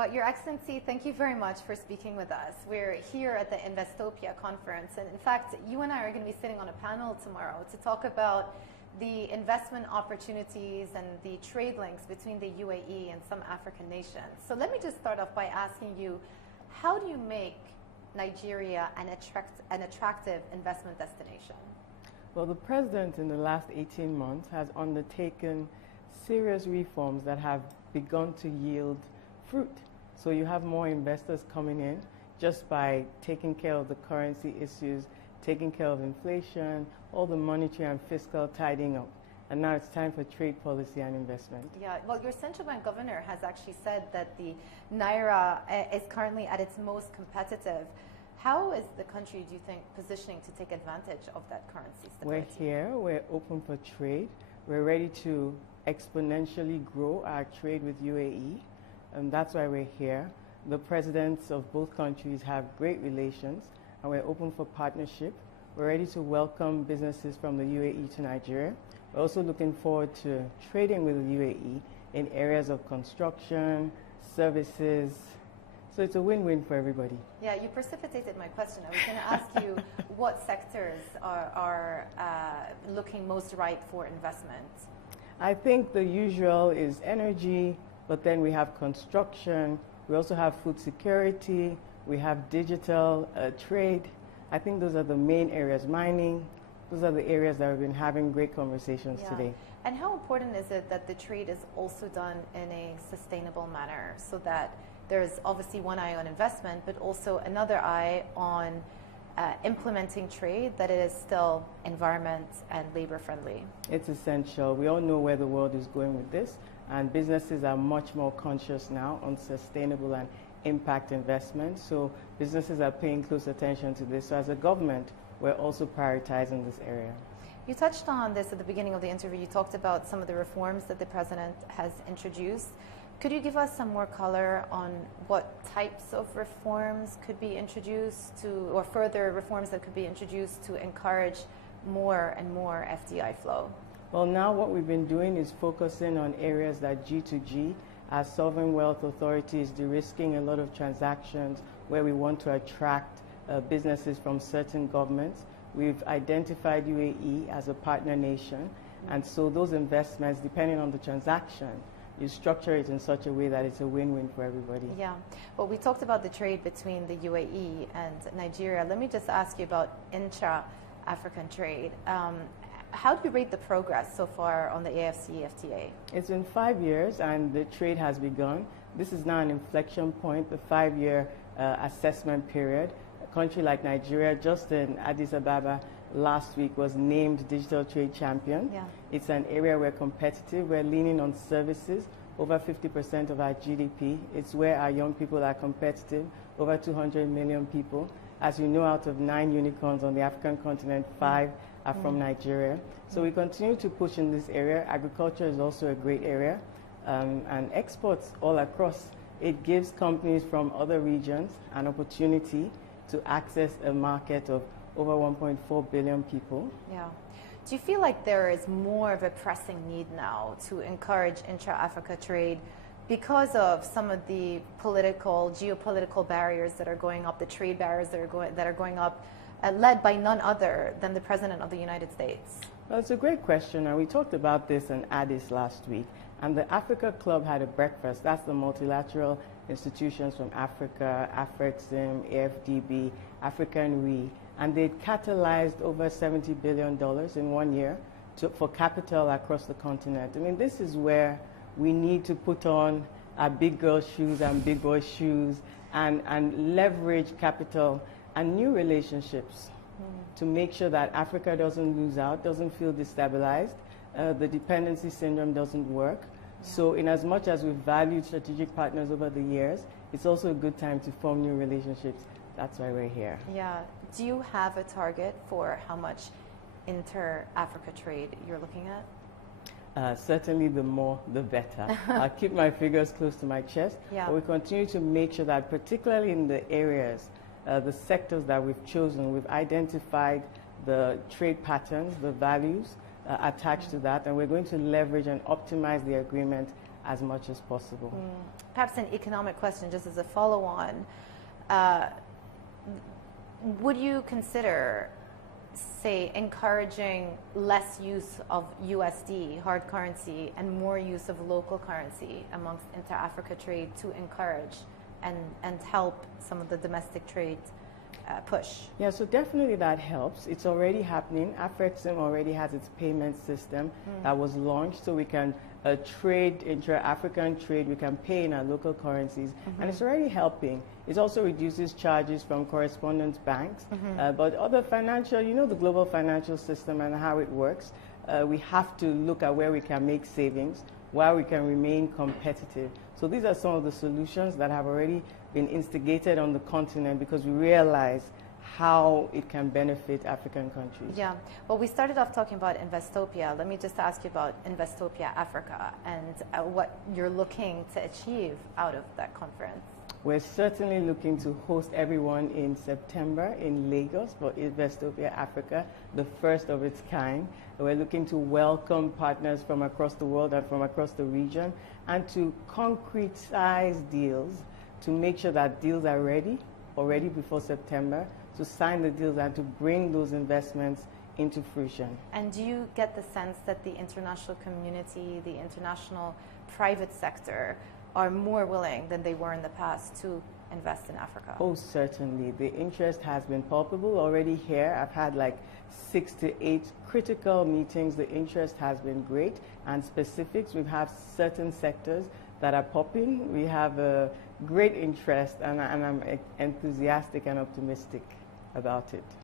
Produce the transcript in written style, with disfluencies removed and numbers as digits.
Well, Your Excellency, thank you very much for speaking with us. We're here at the Investopia conference, and in fact, you and I are going to be sitting on a panel tomorrow to talk about the investment opportunities and the trade links between the UAE and some African nations. So let me just start off by asking you, how do you make Nigeria an attractive investment destination? Well, the President in the last 18 months has undertaken serious reforms that have begun to yield fruit. So you have more investors coming in just by taking care of the currency issues, taking care of inflation, all the monetary and fiscal tidying up. And now it's time for trade policy and investment. Yeah, well, your central bank governor has actually said that the Naira is currently at its most competitive. How is the country, do you think, positioning to take advantage of that currency stability? We're here, we're open for trade. We're ready to exponentially grow our trade with UAE, and that's why we're here. The presidents of both countries have great relations, and we're open for partnership. We're ready to welcome businesses from the UAE to Nigeria. We're also looking forward to trading with the UAE in areas of construction, services. So it's a win-win for everybody. Yeah, you precipitated my question. I was going to ask you what sectors are looking most ripe for investment. I think the usual is energy, but then we have construction. We also have food security. We have digital trade. I think those are the main areas. Mining, those are the areas that we've been having great conversations today. And how important is it that the trade is also done in a sustainable manner so that there's obviously one eye on investment, but also another eye on implementing trade that it is still environment and labor friendly? It's essential. We all know where the world is going with this, and businesses are much more conscious now on sustainable and impact investment. So businesses are paying close attention to this. So as a government, we're also prioritizing this area. You touched on this at the beginning of the interview. You talked about some of the reforms that the president has introduced. Could you give us some more color on what types of reforms could be introduced to, or further reforms that could be introduced to encourage more and more FDI flow? Well, now what we've been doing is focusing on areas that G2G, as sovereign wealth authorities, de-risking a lot of transactions where we want to attract businesses from certain governments. We've identified UAE as a partner nation, and so those investments, depending on the transaction, you structure it in such a way that it's a win-win for everybody. Yeah. Well, we talked about the trade between the UAE and Nigeria. Let me just ask you about intra-African trade. How do you rate the progress so far on the AFCFTA? It's been 5 years and the trade has begun. This is now an inflection point, the 5-year assessment period. A country like Nigeria, just in Addis Ababa last week, was named Digital Trade Champion. Yeah. It's an area we're competitive. We're leaning on services, over 50% of our GDP. It's where our young people are competitive, over 200 million people. As you know, out of 9 unicorns on the African continent, 5 are from Nigeria. So we continue to push in this area. Agriculture is also a great area, and exports all across. It gives companies from other regions an opportunity to access a market of over 1.4 billion people. Yeah. Do you feel like there is more of a pressing need now to encourage intra-Africa trade because of some of the geopolitical barriers that are going up, the trade barriers that are going up, led by none other than the President of the United States? Well, it's a great question, and we talked about this in Addis last week. And the Africa Club had a breakfast. That's the multilateral institutions from Africa, AFRIXIM, AFDB, African RE, and they'd catalyzed over $70 billion in 1 year for capital across the continent. I mean, this is where we need to put on our big girl shoes and big boy shoes and leverage capital and new relationships to make sure that Africa doesn't lose out, doesn't feel destabilized, the dependency syndrome doesn't work. So in as much as we've valued strategic partners over the years, it's also a good time to form new relationships. That's why we're here. Yeah. Do you have a target for how much inter-Africa trade you're looking at? Certainly the more, the better. I'll keep my figures close to my chest. Yeah. But we continue to make sure that particularly in the areas, the sectors that we've chosen, we've identified the trade patterns, the values attached to that, and we're going to leverage and optimize the agreement as much as possible. Perhaps an economic question, just as a follow-on. Would you consider, say, encouraging less use of USD, hard currency, and more use of local currency amongst inter-Africa trade to encourage and help some of the domestic trade push? Yeah, so definitely that helps. It's already happening. Afrexim already has its payment system that was launched, so we can trade, intra-African trade, we can pay in our local currencies, and it's already helping. It also reduces charges from correspondent banks, but other financial, you know, the global financial system and how it works, we have to look at where we can make savings, while we can remain competitive. So these are some of the solutions that have already been instigated on the continent because we realize how it can benefit African countries. Yeah. Well, we started off talking about Investopia. Let me just ask you about Investopia Africa and what you're looking to achieve out of that conference. We're certainly looking to host everyone in September in Lagos for Investopia Africa, the first of its kind. We're looking to welcome partners from across the world and from across the region and to concretize deals to make sure that deals are ready already before September, to sign the deals and to bring those investments into fruition. And do you get the sense that the international community, the international private sector, are more willing than they were in the past to invest in Africa? Oh, certainly. The interest has been palpable already here. I've had like 6 to 8 critical meetings. The interest has been great. And specifics, we have certain sectors that are popping. We have a great interest, and I'm enthusiastic and optimistic about it.